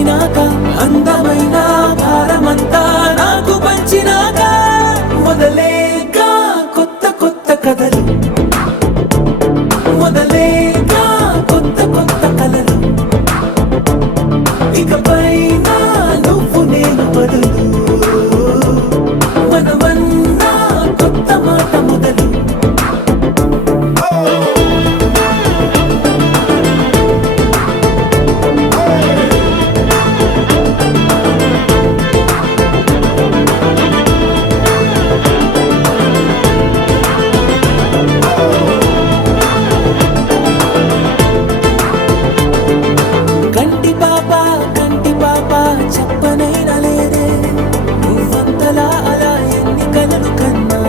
మార్చినాక అందమైన భారమంతా నాకు పంచినాక మొదలేగా కొత్త కొత్త కథలు మొదలేగా కొత్త కొత్త కలలు ఇకపై నువ్వు నేను బదులు మనమన్నా కొత్త మాట మొదలు కంటి పాప చెప్పనైనా లేదే నువ్వంతలా అలా ఎన్ని కలలు కన్నా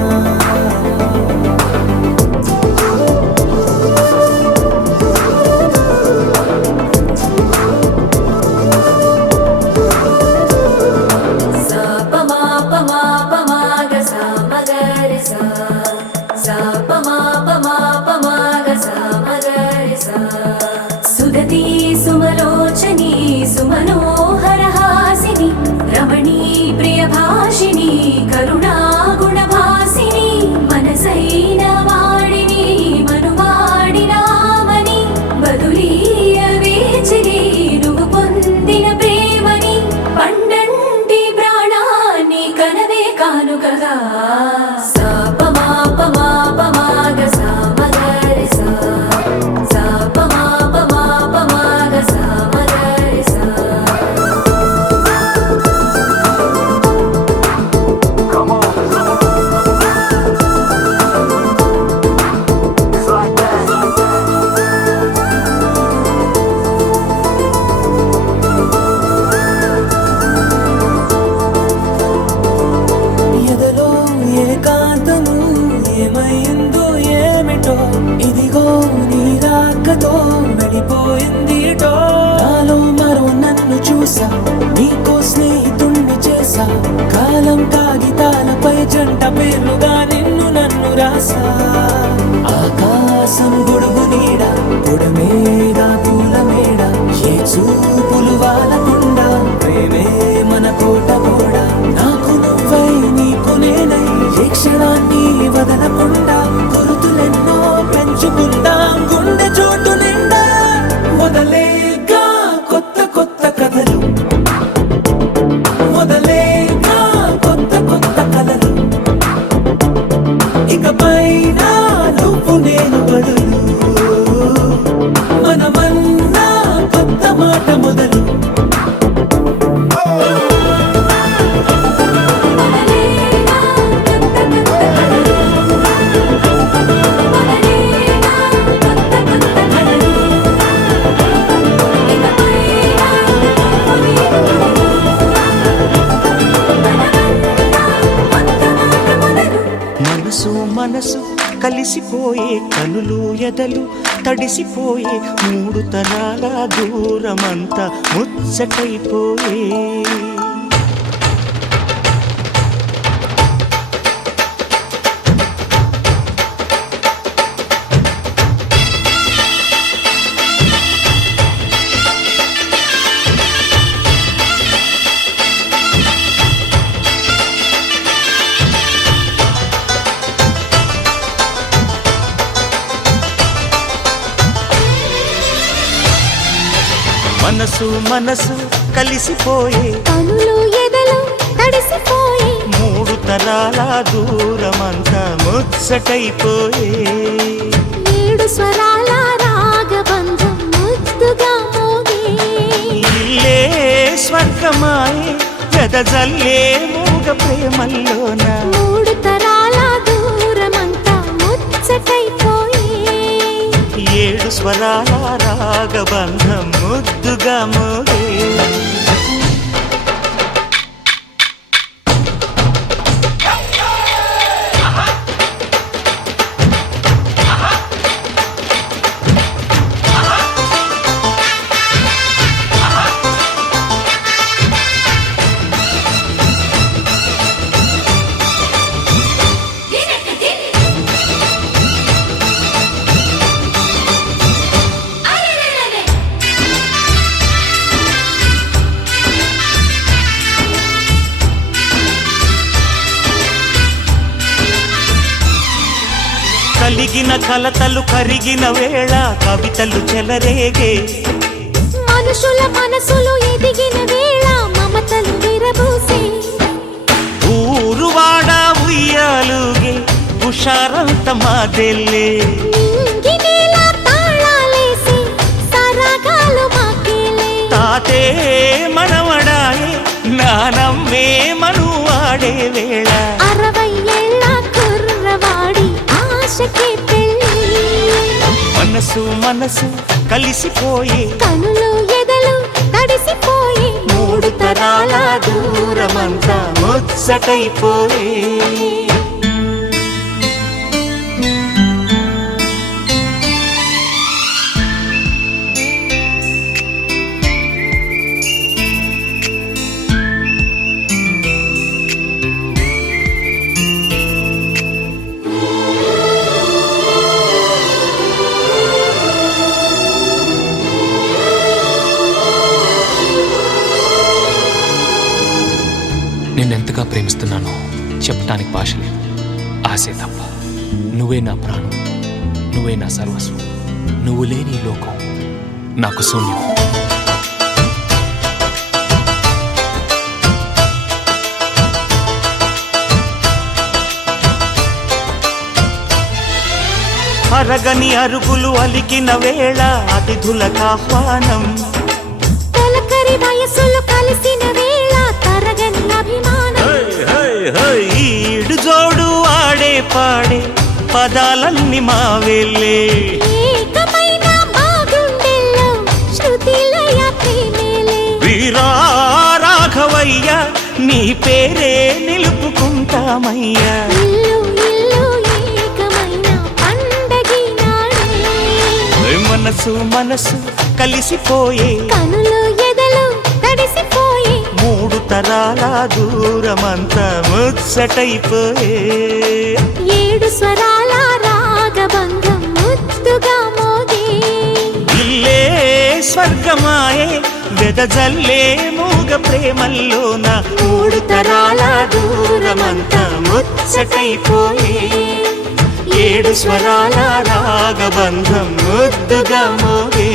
సుదతి సుమలోచని సుమనోహర హాసిని రమణీ ప్రియ భాషిని కరుణా గుణభాసిని మనసైన వాడిని మనువాడినామని బదులీయ వేచిని నువ్వు పొందిన ప్రేమని పండంటి ప్రాణాన్ని కనవే కానుకగా ఏకాంతము ఏమైందో ఏమిటో ఇదిగో నీ రాకతో వెళ్ళిపోయిందిటో నాలో మరో నన్ను చూసా నీకో స్నేహితుణ్ణి చేసా కాలం కాగితాలపై జంట పేర్లుగా నిన్ను నన్ను రాసా ఆకాశం గొడుగు నీడ పొడమేడ పూల మేడ ఏ చూపులు వాలకుండా ప్రేమే మన కోట గోడ నాకు నువ్వై నీకు నేనై ఏ క్షణాన్ని వదలకుండా గురుతులెన్నో పెంచుకుందాం గుండె చోటు నిండా మొదలేగా కొత్త కొత్త కథలు మొదలేగా కొత్త కొత్త కలలు ఇకపై నువ్వు నేను బదులు మనమన్నా కొత్త మాట మొదలు మనసు కలిసిపోయే కనులు ఎదలు తడిసిపోయే మూడు తరాల దూరమంతా ముచ్చటైపోయే మనసు కలిసిపోయే కనులు ఎదలు తడిసిపోయే మూడు తరాల దూరమంతా ముచ్చటైపోయే ఏడు స్వరాల రాగబంధం ముద్దుగా మోగే ఇల్లే స్వర్గమాయే వెదజల్లే మూగ ప్రేమల్లోన మూడు తరాల దూరమంతా ముచ్చటైపోయే ఏడు స్వరాల రాగబంధం ముద్దుగా మోగే కలిగిన కలతలు కరిగిన వేళ కవితలు చెలరేగే మనుషుల మనసులు ఎదిగిన వేళ మమతలు విరబూసే ఊరువాడ ఉయ్యాలుగే హుషారంత మాదెల్లే నింగినేల తాళాలేసి సరాగాలు మాకేలే తాతే మనవడాయే నానమ్మే మనువాడే వేళ 60 ఏళ్ళ కుర్రవాడి ఆశకే పెళ్ళి మనసు మనసు కలిసిపోయే కనులు ఎదలు తడిసిపోయి మూడు తరాల దూరమంతా ముచ్చటైపోయే నిన్నెంతగా ప్రేమిస్తున్నానో చెప్పటానికి భాష లేదు. ఆశే తప్ప. నువ్వే నా ప్రాణం, నువ్వే నా సర్వస్వం. నువ్వు లేని ఈ లోకం నాకు శూన్యం. అరగని అరుగులు అలికిన వేళ అతిథులకు ఆహ్వానం తొలకరి వయసులు కలిసిన వేళ తరగని అభిమానం ఈడు జోడు ఆడే పాడే పదాలన్నీ మా వెళ్ళే ఏకమైన మా గుండెల్లో శృతిలయ ప్రేమేలే వీరా రాఘవయ్య నీ పేరే నిలుపుకుంటామయ్యా ఇల్లు ఇల్లు ఏకమైన పండగి నాడే మనసు మనసు కలిసిపోయే కనులు ఎదలు తడిసిపోయి మూడు తరాల దూరమంతా ముచ్చటైపోయే 7 స్వరాల రాగబంధం ముద్దుగా మోగే ఇల్లే స్వర్గమాయే వెదజల్లే మూగ ప్రేమల్లోన మూడు తరాల దూరమంతా ముచ్చటైపోయే 7 స్వరాల రాగబంధం ముద్దుగా మోగే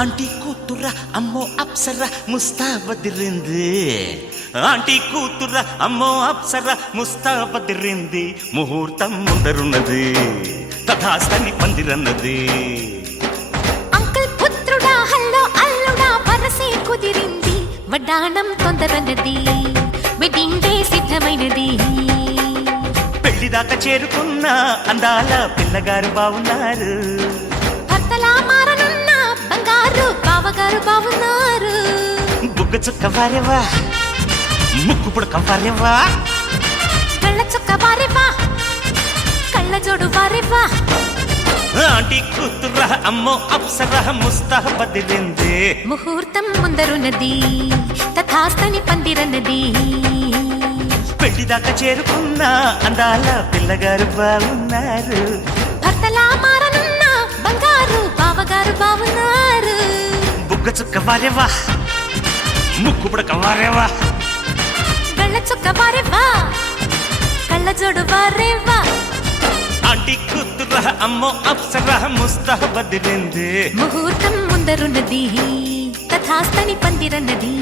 ఆంటీ కూతుర అమ్మో అప్సర ముస్తాబదిరింది ఆంటీ కూతుర అమ్మో అప్సర ముస్తాబదిరింది ముహూర్తం ముందరున్నది తథాస్తని పందిరన్నది అంకుల్ పుత్రుడా హల్లో అల్లుడా వరసే కుదిరింది వడ్డాణం తొందరన్నది వెడ్డింగ్ డే సిద్ధమైనది పెళ్లిదాకా చేరుకున్న అందాల పిల్లగారు బావున్నారు భర్తలా మారనున్న బంగారు బావగారు బావున్నారు బుగ్గ చుక్క వారేవా ముక్కు పుడక వారేవా కళ్ళ చుక్క వారేవా కళ్ళ జోడు వారేవా ఆంటీ కూతుర అమ్మో అప్సర ముస్తాబదిరింది ముహూర్తం ముందరున్నది తథాస్తని పందిరన్నది పెళ్లిదాకా చేరుకున్న అందాల పిల్లగారు బావున్నారు భర్తలా మారనున్న బంగారు బావగారు బావున్నారు బుగ్గ చుక్క వారేవా ముక్కు పుడక వారేవా కళ్ళ చుక్క వారేవా కళ్ళ జోడు వారేవా ఆంటీ కూతుర అమ్మో అప్సర ముస్తాబదిరింది ముహూర్తం ముందరున్నది తథాస్తని పందిరన్నది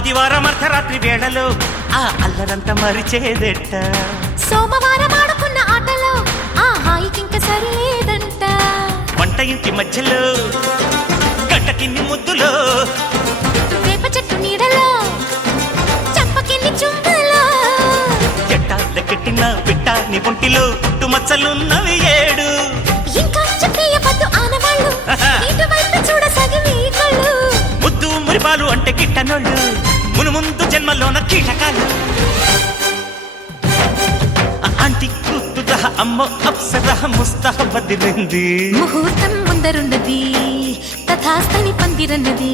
ఆదివారం అర్ధరాత్రి వేళలో ఆ అల్లరంతా మరిచేదెట్ట సోమవారం ఆడుకున్న ఆటలో ఆ హాయికింక సరిలేదంట వంట ఇంటి మధ్యలో గడ్డకిన్ని ముద్దులో వేప చెట్టు నీడలో చంపకిన్ని చుంబలో ఎట్టాల కెట్టిన పిట్ట నీ ఒంటిలో పుట్టు మచ్చలున్నవి 7 ఇంకా చెప్పేయవద్దు ఆనవాళ్ళు ఇటువైపు చూడసాగి కళ్ళు ముద్దు మురిపాలు అంటే కిట్టనోళ్ళు మునుముందు జన్మలోన కీటకాలు ఆంటీ కూతురా అమ్మో అప్సరా ముస్తహ బదిరింది ముహూర్తం ముందరున్నది తథాస్తని పందిరన్నది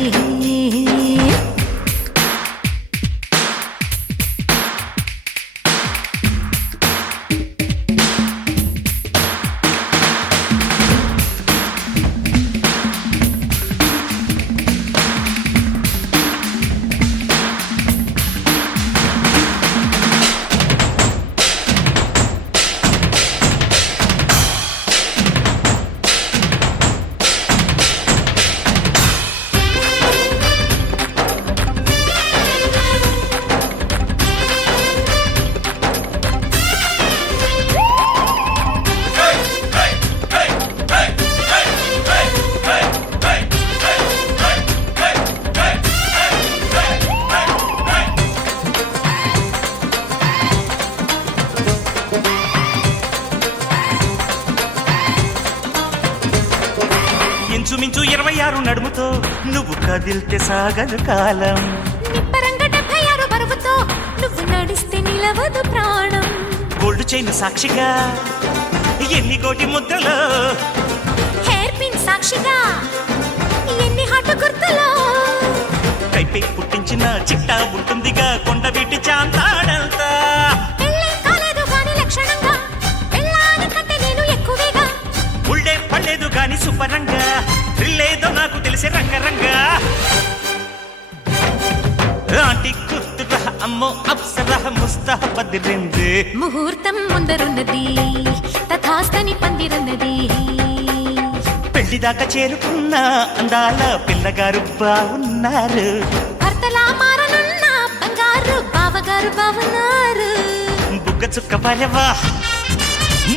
ఇంచుమించు 26 నడుముతో నువ్వు కదిల్తే సాగదు కాలం నిప్పరంగ 76 బరువుతో నువ్వు నడిస్తే నిలవదు ప్రాణం గోల్డ్ చైన్ సాక్షిగా ఎన్ని కోటి ముద్రలో హెయిర్ పిన్ సాక్షిగా ఎన్ని హాటు గుర్తులో కైపే పుట్టించిన చిట్టా ఉంటుందిగా కొండవీటి చాంతాడంతా పెళ్ళే కాలేదు గాని లక్షణంగా పెళ్ళాని కంటే నేను ఎక్కువేగా ఉళ్ళే పడలేదు గాని శుభ్రంగా థ్రిల్లేదో నాకు తెలిసే రంగరంగా ఆంటీ కూతురా అమ్మో అప్సరా ముస్తహ బదిరింది ముహూర్తం ముందరున్నది తథాస్తని పందిరన్నది పెళ్లిదాకా చేరుకున్న అందాల పిల్లగారు బాగున్నారు భర్తలా మారనున్న బంగారు బావగారు బావున్నారు బుగ్గ చుక్క పారేవా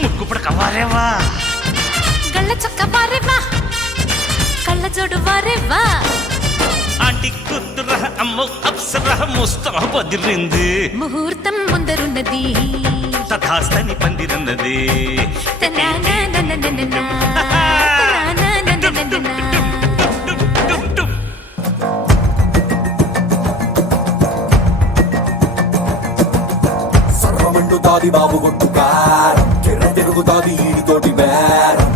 ముక్కు పుడక వారేవా గళ్ళ చొక్క వారేవా కళ్ళ జోడు వారేవా ఆంటీ కూతురా అమ్మో అప్సరా ముస్తహ బదిరింది ముహూర్తం ముందరున్నది తథాస్తని పందిరన్నది తనానానానానానా. తనానానానానానా. సర్వమండుతాది బాబు కొట్టు కారం కిర్ర తిరుగుతాది ఈడితోటి బేరం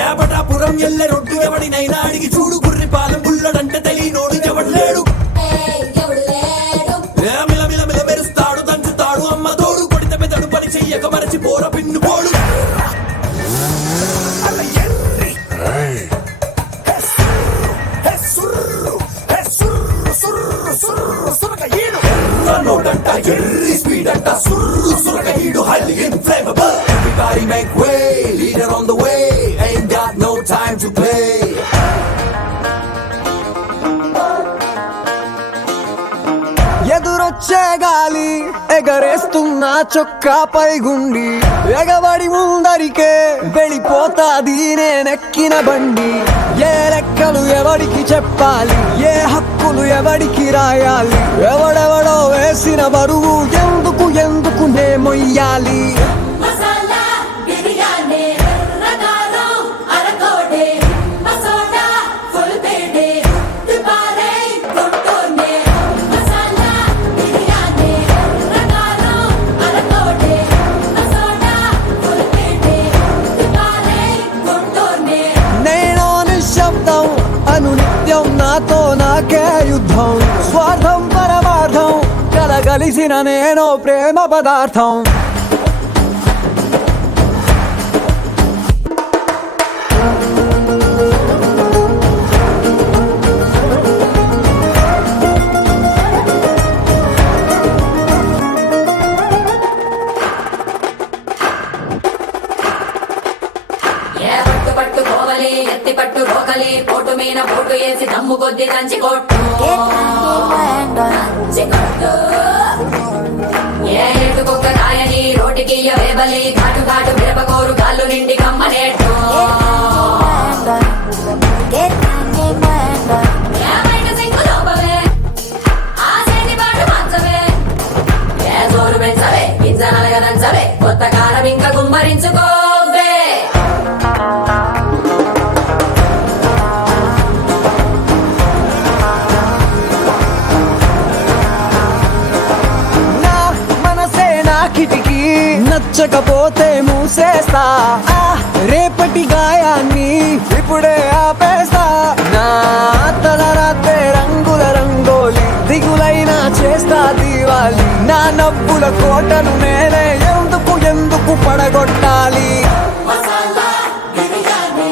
ఏబటాపురం ఎల్లె రొడ్డు ఎవడినైనా అడిగి చూడు గుర్రి పాలెం బుల్లడంటే తెలియనోడు ఎవడలేడు మిల మెరుస్తాడు దంచుతాడు అమ్మ తోడు కొడితే పెదడు పని చెయ్యక మరచి పోర పిన్ను పోడు నోడంట ఎర్రి స్పీడ్ అంట సుర్రు సురక హీడు highly inflammable everybody make way leader on the way ain't got no time to play ఎదురొచ్చే గాలి ఎగరేస్తున్న చొక్కాపై గుండి ఎగబడి ముందరికే వెళ్ళిపోతాది నేనెక్కిన బండి ఏ లెక్కలు ఎవడికి చెప్పాలి ఏ హక్కులు ఎవడికి రాయాలి ఎవడెవడో వేసిన బరువు ఎందుకు నే మొయ్యాలి masala biryani రగాలు అరకోడే మసోడా full Bede దుబారే గుంటూనే masala biryani రగాలు అరకోడే మసోడా full Bede దుబారే గుంటూనే నేను నిశ్శబ్దం అనునిత్యం నాతో నాకే యుద్ధం స్వార్థం పరమార్థం కలగలిసిన నేను ప్రేమ పదార్థం పట్టు పట్టుకో వేసి దమ్ము కొద్ది దంచి కొట్టు దంచి కొట్టు ఏ ఎటుకొక్క రాయని రోటికి వేబలి ఘాటు ఘాటు మిరపకోరు గాళ్ళు నిండి కమ్మనేట్టు బయట సింగు లోపవే ఆ సేని పాటు మంచవే ఏ జోరు పెంచవే గింజనలగదంచవే కొత్త కారం ఇంకా గుమ్మరించుకోవే నా మనసే నా కిటికీ నచ్చకపోతే మూసేస్తా ఆ రేపటి గాయాన్ని ఇప్పుడే ఆపేస్తా నా తలరాతే రంగుల రంగోలి దిగులైనా చేస్తా దీవాలి నా నవ్వుల కోటను నేనే ఎందుకు ఎందుకు పడగొట్టాలి మసాలా బిర్యానీ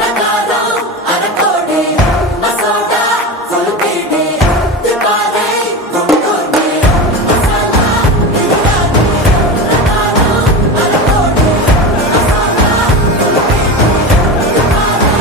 రకారం అరకోడి మసోడా ఫుల్ పీడి దిపారే గుంటూరు మసాలా బిర్యానీ రకారం అరకోడి మసోడా ఫుల్ పీడి దిపారే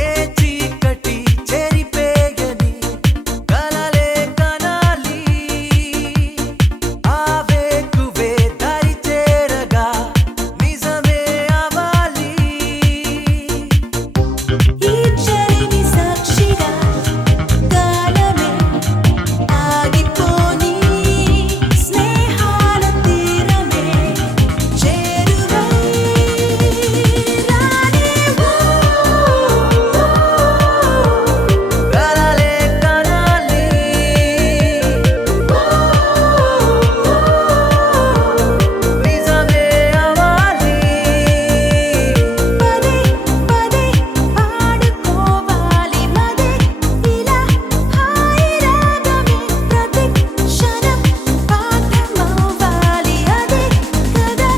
ఏ చీకటి చెరిపేయని కలలే కనాలి ఆవేకువే దరి చేరగా నిజమే అవాలి ఈ చరిని సాక్షిగా గానమే ఆగిపోని స్నేహాల తీరమే చేరువై రానివ్వు కలలే కనాలి నిజమే అవాలి పదే పదే పాడుకోవాలి మదే ఇలా హాయి రాగమే ప్రతి క్షణం పాఠమవ్వాలి అదే కదా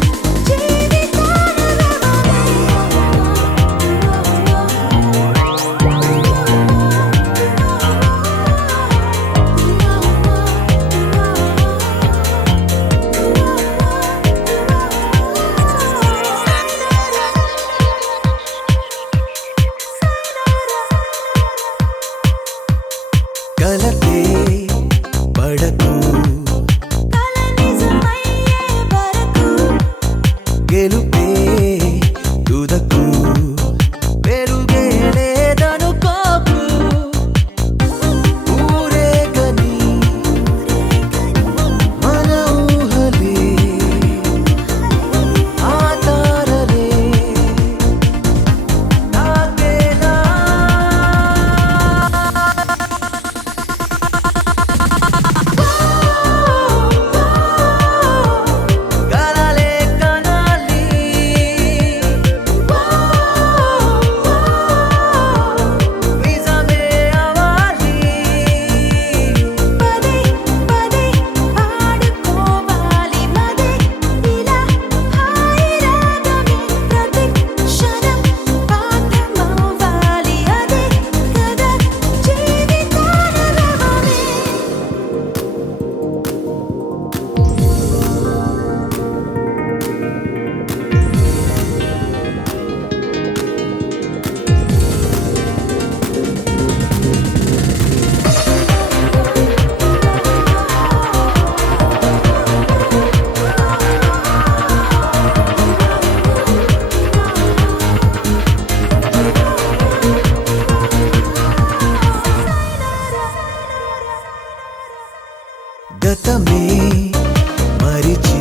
కలతే పడకు కల నిజమయ్యే వరకు గెలుపే తుదకు పెరుగే లేదనుకోకు ఊరేగని మన ఊహలే ఆ తారలే తాకేలా కలలే కనాలి నిజమే అవాలి పదే పదే పాడుకోవాలి మదే ఇలా హాయి రాగమే ప్రతి క్షణం పాఠమవ్వాలి అదే కదా జీవితానవమే గతమే మరిచి